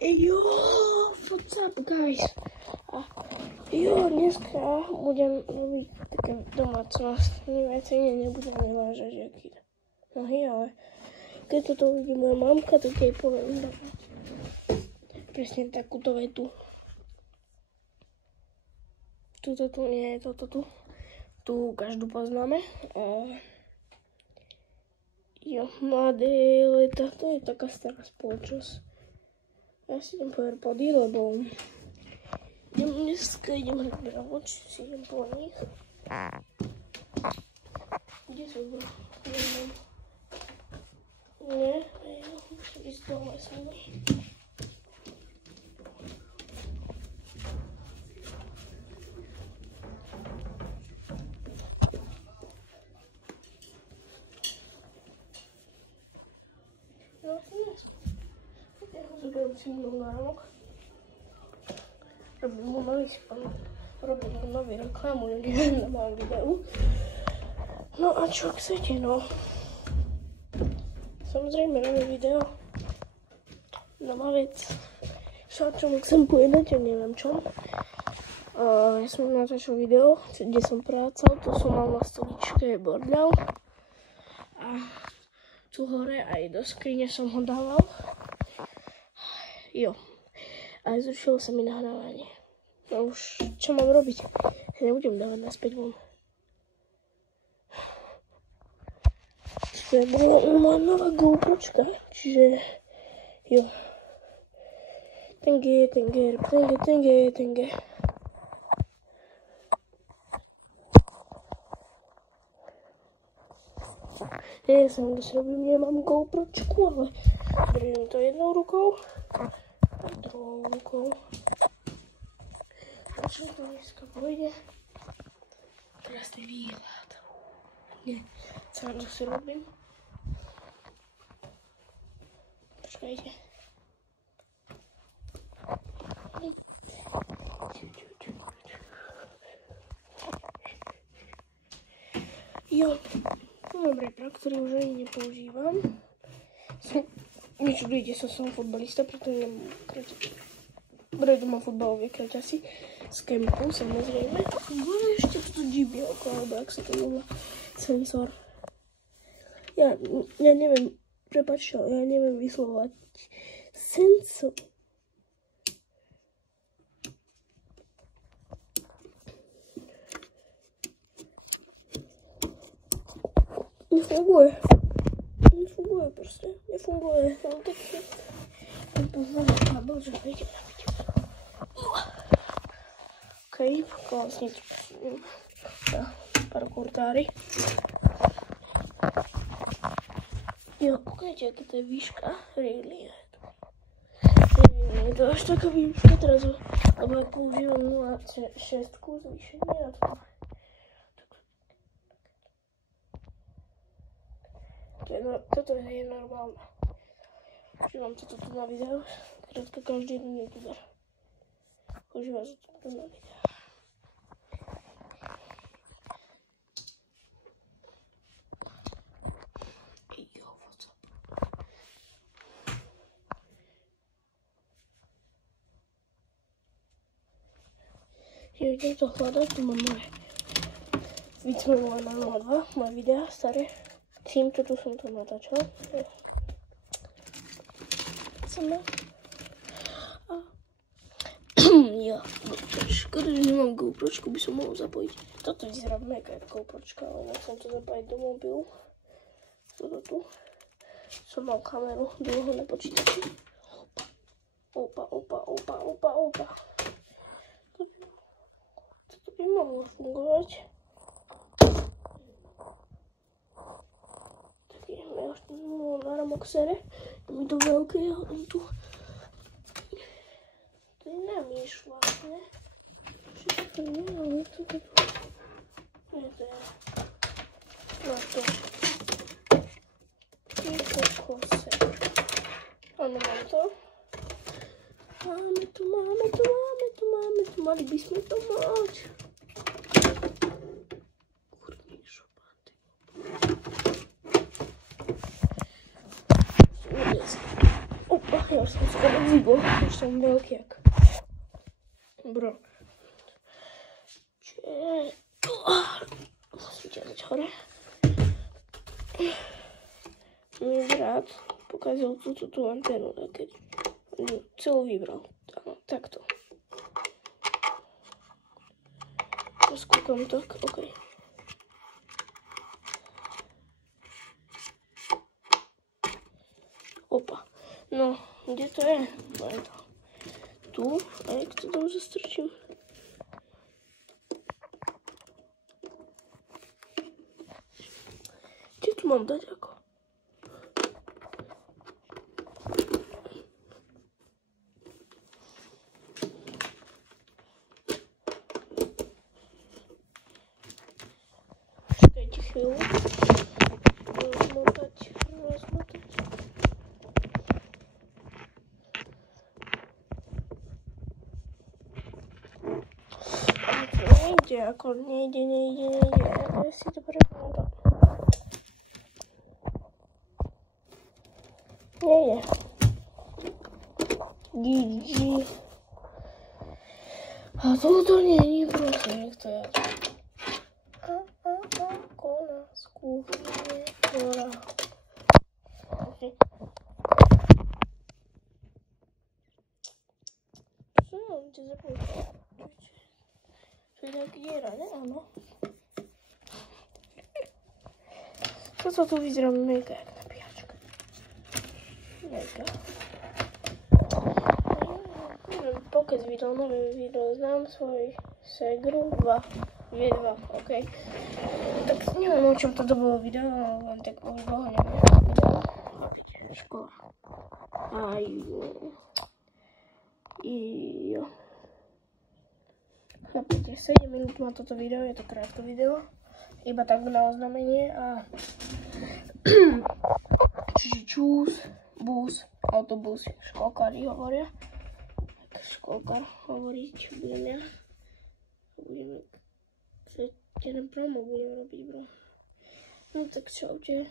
Jo, what's up guys? Jo, dneska budem robiť také domácnostné veci, nebudem vyvážať jaký nohy, ale keď toto uvidí moja mamka, tak jej poviem presne takúto vetu. Toto tu nie je, toto tu. Tu každú poznáme. Jo, mladé leta, to je taká stará spoločnosť. Ja si idem po AirPody, lebo dneska idem hrať bravoč, si idem po nich. Kde sú bro? Nie, musím ísť dole sami. No, zoberiem si mnou náramok. Robím mu nový reklamu, neviem na mojom videu. No a čo chcete, no? Samozrejme nové video. Nová vec. Čo chcem povedať, ja neviem čo. Ja som natáčal video, kde som prácal, to som mal na stoličke bordel. A tu hore aj do skrine som ho dával. Jo. A zrušilo sa mi nahrávanie. No už, čo mám robiť? Ja nebudem dávať naspäť von. To je bola moja nová GoPročka, čiže jo. Tenge. Ja som to robím, nemám GoPročku, ale držím to jednou rukou a druhou rukou. A čo to dneska pôjde? Krásny výhľad. Nie, sám to si robím. Počkajte. Jo. Mám repra, ktorý už ani nepoužívam. Nečudujte sa, som futbalista, preto nemám kraťasy. Preto mám futbalový kraťasy z kempu, samozrejme. Ale ešte tu džibie okolo, alebo jak sa to volá, senzor. Ja neviem, prepáčte, ja neviem vyslovať senzor. Nefunguje proste, nefunguje. No taký... Bože, idem na video. Okej, vlastne parkourtári. Jo, kúkajte, aká to je výška. Really, je to až taká výška teraz, lebo ja používam 0,6 zvýšenie a to... Toto je normálne. Používam toto tu na video. Krátka každý jeden youtuber používa toto na video. Jo, what's up? Idem to hľadať, tu mám moje vycmenované na 02, moje videá staré. Týmto tu som to natáčal. Ja, škoda, že nemám GoPročku, by som mohol zapojiť. Toto vyzerá mega ako GoPročka, ale nechcem to zapájať do mobilu. Toto tu. Som mal kameru dlho na počítači. Opa. Toto by mohlo fungovať. Náramok sere, je mi to veľké, on tu. To je na myš vlastne. Všetko nie, ale toto tu. Nie, to je na to. Je to kose. Áno, mám to. Máme tu, mali by sme to mať. Ja som skoro vozidlo. Už som veľký jak. Bro. Musím ťahať hore. Môj brat pokazil túto anténu, keď celú vybral. Áno, takto. Skúkam tak, okej. Opa. No, kde to je? Tu, a jak to tam zastrčím? Kde tu mám dať ako? Čakajte chvíľu. Rozmotať. Nejde, ako nejde. Ja si to prepamätám. Nejde. GG. A toto nie je prosím, nech to ja. Kola z kuchyne, kola. Čo mám ti zapomínať? To je taký diera, ne? Áno. Toto tu vyzerá mega jak nabíjačka. Mega. Pokec video, nové video, znám svoj segru 2, ok. Tak neviem, o čom toto bolo video, len tak už dlho neviem video. Škola. Jo. Chápete, 7 minút má toto video, je to krátke video. Iba tak na oznámenie a čiže čus, bus, autobus, školkári hovoria. Školkár hovorí, čo budem ja. Budeme jeden promo budeme robiť, bro. No tak čaute.